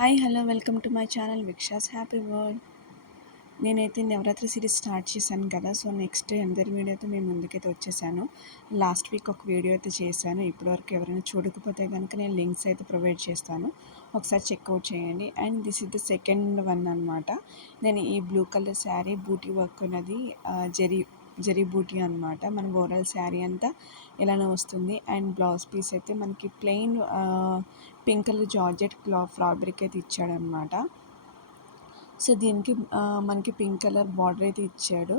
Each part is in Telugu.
Hi hello welcome to my channel విక్షాస్ హ్యాపీ వరల్డ్. నేనైతే నవరాత్రి సిరీస్ స్టార్ట్ చేశాను కదా. సో నెక్స్ట్ అందరి వీడియోతో మేము ముందుకైతే వచ్చేసాను. లాస్ట్ వీక్ ఒక వీడియో అయితే చేశాను. ఇప్పటివరకు ఎవరైనా చూడకపోతే కనుక నేను లింక్స్ అయితే ప్రొవైడ్ చేస్తాను, ఒకసారి చెక్అవుట్ చేయండి. And this is the second one అనమాట. నేను ఈ బ్లూ కలర్ శారీ బూటీ వర్క్ ఉన్నది జరీ బూటీ అనమాట. మన ఓవరాల్ శారీ అంతా ఇలానే వస్తుంది. అండ్ బ్లౌజ్ పీస్ అయితే మనకి plain pink colour georgette fabric అయితే ఇచ్చాడనమాట. సో దీనికి మనకి పింక్ కలర్ బార్డర్ అయితే ఇచ్చాడు.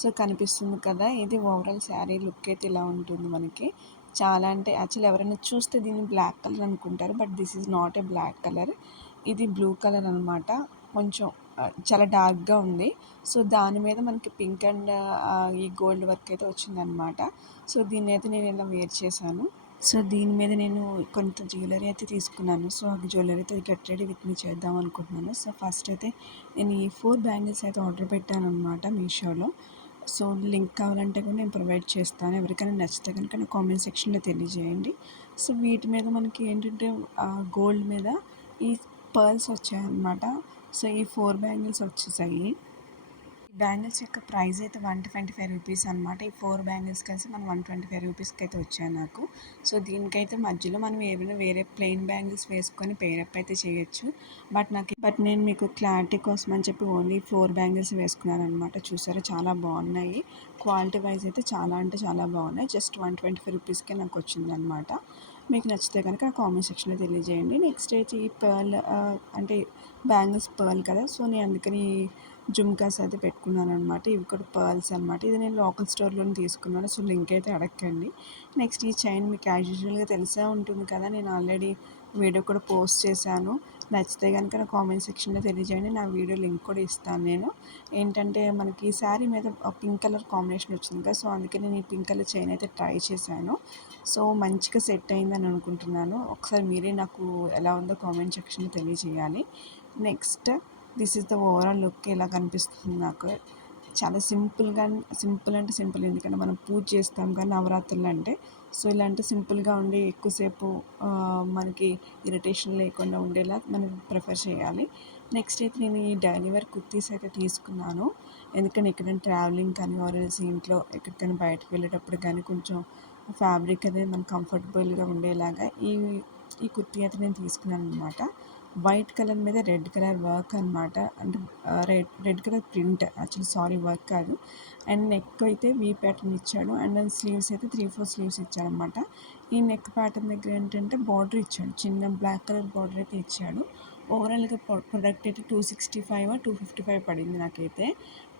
సో కనిపిస్తుంది కదా, ఇది ఓవరాల్ శారీ లుక్ అయితే ఇలా ఉంటుంది మనకి. చాలా అంటే యాక్చువల్లీ ఎవరైనా చూస్తే దీన్ని బ్లాక్ కలర్ అనుకుంటారు, but this is not a black colour, ఇది బ్లూ కలర్ అనమాట. కొంచెం చాలా డార్క్గా ఉంది. సో దాని మీద మనకి పింక్ అండ్ ఈ గోల్డ్ వర్క్ అయితే వచ్చిందనమాట. సో దీన్ని అయితే నేను ఇలా వేర్ చేశాను. సో దీని మీద నేను కొంత జ్యువెలరీ అయితే తీసుకున్నాను. సో ఆ జ్యువెలరీతో గెట్ రెడీ విత్ మీ చేద్దాం అనుకుంటున్నాను. సో ఫస్ట్ అయితే నేను ఈ 4 బ్యాంగిల్స్ అయితే ఆర్డర్ పెట్టాను అనమాట మీషోలో. సో లింక్ కావాలంటే కూడా నేను ప్రొవైడ్ చేస్తాను. ఎవరికైనా నచ్చితే కనుక నా కామెంట్ సెక్షన్లో తెలియజేయండి. సో వీటి మీద మనకి ఏంటంటే గోల్డ్ మీద ఈ పర్ల్స్ వచ్చాయన్నమాట. సో ఈ 4 బ్యాంగిల్స్ వచ్చేసాయి. బ్యాంగిల్స్ యొక్క ప్రైస్ అయితే 125 రూపీస్ అనమాట. ఈ 4 బ్యాంగిల్స్ కలిసి మనం 125 రూపీస్కి అయితే వచ్చాయి నాకు. సో దీనికైతే మధ్యలో మనం ఏమైనా వేరే ప్లెయిన్ బ్యాంగిల్స్ వేసుకొని పేరప్ అయితే చేయొచ్చు. బట్ నేను మీకు క్లారిటీ కోసం అని చెప్పి ఓన్లీ 4 బ్యాంగిల్స్ వేసుకున్నాను అనమాట. చూసారా, చాలా బాగున్నాయి. క్వాలిటీ వైజ్ అయితే చాలా అంటే చాలా బాగున్నాయి. జస్ట్ 125 రూపీస్కే నాకు వచ్చిందనమాట. మీకు నచ్చితే కనుక కామెంట్ సెక్షన్లో తెలియజేయండి. నెక్స్ట్ అయితే ఈ పర్ల్ అంటే బ్యాంగిల్స్ పర్ల్ కదా. సో నేను అందుకని జుమ్కాస్ అయితే పెట్టుకున్నాను అనమాట. ఇవి కూడా పర్ల్స్ అనమాట. ఇది నేను లోకల్ స్టోర్లోనే తీసుకున్నాను. సో లింక్ అయితే అడగండి. నెక్స్ట్ ఈ చైన్ మీకు యాజ్ యూజువల్గా తెలిసే ఉంటుంది కదా, నేను ఆల్రెడీ వీడియో కూడా పోస్ట్ చేశాను. నచ్చితే కనుక నా కామెంట్ సెక్షన్లో తెలియజేయండి. నా వీడియో లింక్ కూడా ఇస్తాను నేను. ఏంటంటే మనకి ఈ శారీ మీద పింక్ కలర్ కాంబినేషన్ వచ్చింది కదా, సో అందుకే నేను ఈ పింక్ కలర్ చైన్ అయితే ట్రై చేశాను. సో మంచిగా సెట్ అయిందని అనుకుంటున్నాను. ఒకసారి మీరే నాకు ఎలా ఉందో కామెంట్ సెక్షన్లో తెలియజేయాలి. Next this is the overall look. ఇలా కనిపిస్తుంది నాకు. చాలా సింపుల్ అంటే సింపుల్, ఎందుకంటే మనం పూజ చేస్తాం కానీ నవరాత్రులు అంటే. సో ఇలాంటి సింపుల్గా ఉండి ఎక్కువసేపు మనకి ఇరిటేషన్ లేకుండా ఉండేలా మనం ప్రిఫర్ చేయాలి. నెక్స్ట్ అయితే నేను ఈ డైలీ వేర్ కుర్తీస్ అయితే తీసుకున్నాను. ఎందుకంటే ఎక్కడైనా ట్రావెలింగ్ కానీ ఆర్ఎల్స్ ఇంట్లో ఎక్కడికైనా బయటకు వెళ్ళేటప్పుడు కానీ కొంచెం ఫ్యాబ్రిక్ అనేది మనకు కంఫర్టబుల్గా ఉండేలాగా ఈ కుర్తీ అయితే నేను తీసుకున్నాను అనమాట. వైట్ కలర్ మీద రెడ్ కలర్ వర్క్ అనమాట. అంటే red colour print, actually work కాదు. అండ్ నెక్ అయితే వీ ప్యాటర్న్ ఇచ్చాడు. అండ్ స్లీవ్స్ అయితే 3/4 స్లీవ్స్ ఇచ్చాడనమాట. ఈ నెక్ ప్యాటర్న్ దగ్గర ఏంటంటే బార్డర్ ఇచ్చాడు, చిన్న బ్లాక్ కలర్ బార్డర్ అయితే ఇచ్చాడు. ఓవరాల్గా ప్రొడక్ట్ అయితే 265 255 పడింది నాకైతే.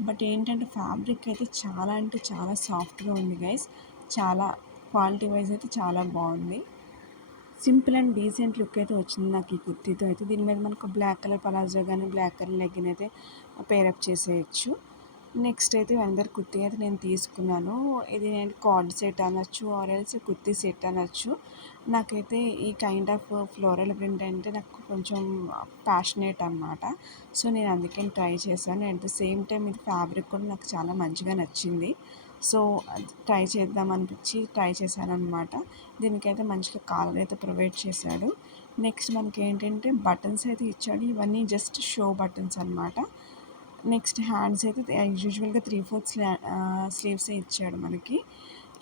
బట్ ఏంటంటే ఫ్యాబ్రిక్ అయితే చాలా అంటే చాలా సాఫ్ట్గా ఉంది గైస్. చాలా క్వాలిటీ వైజ్ అయితే చాలా బాగుంది. సింపుల్ అండ్ డీసెంట్ లుక్ అయితే వచ్చింది నాకు ఈ కుర్తీతో అయితే. దీని మీద మనకు బ్లాక్ కలర్ పలాజో కానీ బ్లాక్ కలర్ లెగ్గిన్ అయితే పేరప్ చేసేయచ్చు. నెక్స్ట్ అయితే అందరి కుర్తీ అయితే నేను తీసుకున్నాను. ఇది నేను కార్డ్ సెట్ అనొచ్చు, ఆర్ఎల్స్ కుర్తీ సెట్ అనొచ్చు. నాకైతే ఈ కైండ్ ఆఫ్ ఫ్లోరల్ ప్రింట్ అంటే నాకు కొంచెం ప్యాషనేట్ అనమాట. సో నేను అందుకని ట్రై చేశాను. అట్ ద సేమ్ టైం ఇది ఫ్యాబ్రిక్ కూడా నాకు చాలా మంచిగా నచ్చింది. సో ట్రై చేద్దాం అనిపించి ట్రై చేశాను అనమాట. దీనికైతే మంచిగా కాలర్ అయితే ప్రొవైడ్ చేశాడు. నెక్స్ట్ మనకి ఏంటంటే బటన్స్ అయితే ఇచ్చాడు. ఇవన్నీ జస్ట్ షో బటన్స్ అనమాట. నెక్స్ట్ హ్యాండ్స్ అయితే యూజువల్గా 3/4 స్లీవ్సే ఇచ్చాడు మనకి.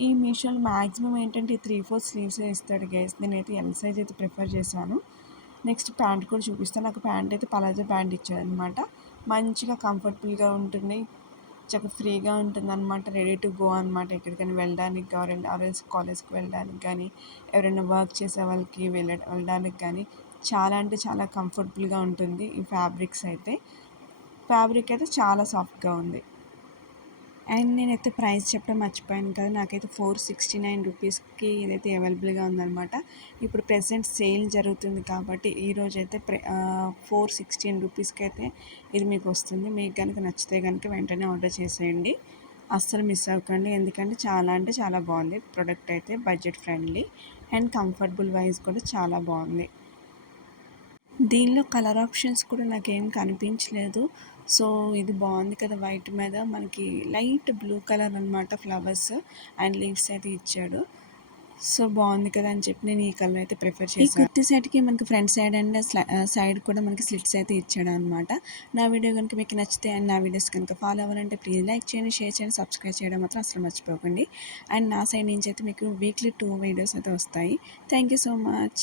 ఈ మీషోలో మ్యాక్సిమం ఏంటంటే 3/4 స్లీవ్సే ఇస్తాడు గైస్. నేనైతే ఎల్ సైజ్ అయితే ప్రిఫర్ చేశాను. నెక్స్ట్ ప్యాంట్ కూడా చూపిస్తాను. నాకు ప్యాంట్ అయితే పలాజో ప్యాంట్ ఇచ్చాడు అనమాట. మంచిగా కంఫర్టబుల్గా ఉంటుంది, చక్కగా ఫ్రీగా ఉంటుందన్నమాట. రెడీ టు గో అనమాట. ఎక్కడికైనా వెళ్ళడానికి ఆర్ఎల్స్ కాలేజ్కి వెళ్ళడానికి కానీ, ఎవరైనా వర్క్ చేసే వాళ్ళకి వెళ్ళడానికి కానీ చాలా అంటే చాలా కంఫర్టబుల్గా ఉంటుంది. ఈ ఫ్యాబ్రిక్ అయితే చాలా సాఫ్ట్గా ఉంది. అండ్ నేనైతే ప్రైస్ చెప్పడం మర్చిపోయాను కదా, నాకైతే 469 రూపీస్కి ఇదైతే అవైలబుల్గా ఉందన్నమాట. ఇప్పుడు ప్రెసెంట్ సేల్ జరుగుతుంది కాబట్టి ఈరోజు అయితే 416 రూపీస్కి అయితే ఇది మీకు వస్తుంది. మీకు కనుక నచ్చితే కనుక వెంటనే ఆర్డర్ చేసేయండి, అస్సలు మిస్ అవ్వకండి. ఎందుకంటే చాలా అంటే చాలా బాగుంది ప్రోడక్ట్ అయితే. Budget friendly and comfortable wise కూడా చాలా బాగుంది. దీనిలో కలర్ ఆప్షన్స్ కూడా నాకేం కనిపించలేదు. సో ఇది బాగుంది కదా, వైట్ మీద మనకి లైట్ బ్లూ కలర్ అనమాట ఫ్లవర్స్ అండ్ లీవ్స్ అయితే ఇచ్చాడు. సో బాగుంది కదా అని చెప్పి నేను ఈ కలర్ అయితే ప్రిఫర్ చేశాను. ఈ కుర్తీ సెట్కి మనకి ఫ్రంట్ సైడ్ అండ్ సైడ్ కూడా మనకి స్లిట్స్ అయితే ఇచ్చాడు అనమాట. నా వీడియో కనుక మీకు నచ్చితే అండ్ నా వీడియోస్ కనుక ఫాలో అవ్వాలంటే ప్లీజ్ లైక్ చేయండి, షేర్ చేయండి, సబ్స్క్రైబ్ చేయడం మాత్రం అసలు మర్చిపోకండి. అండ్ నా సైడ్ నుంచి అయితే మీకు వీక్లీ 2 వీడియోస్ అయితే వస్తాయి. Thank you so much.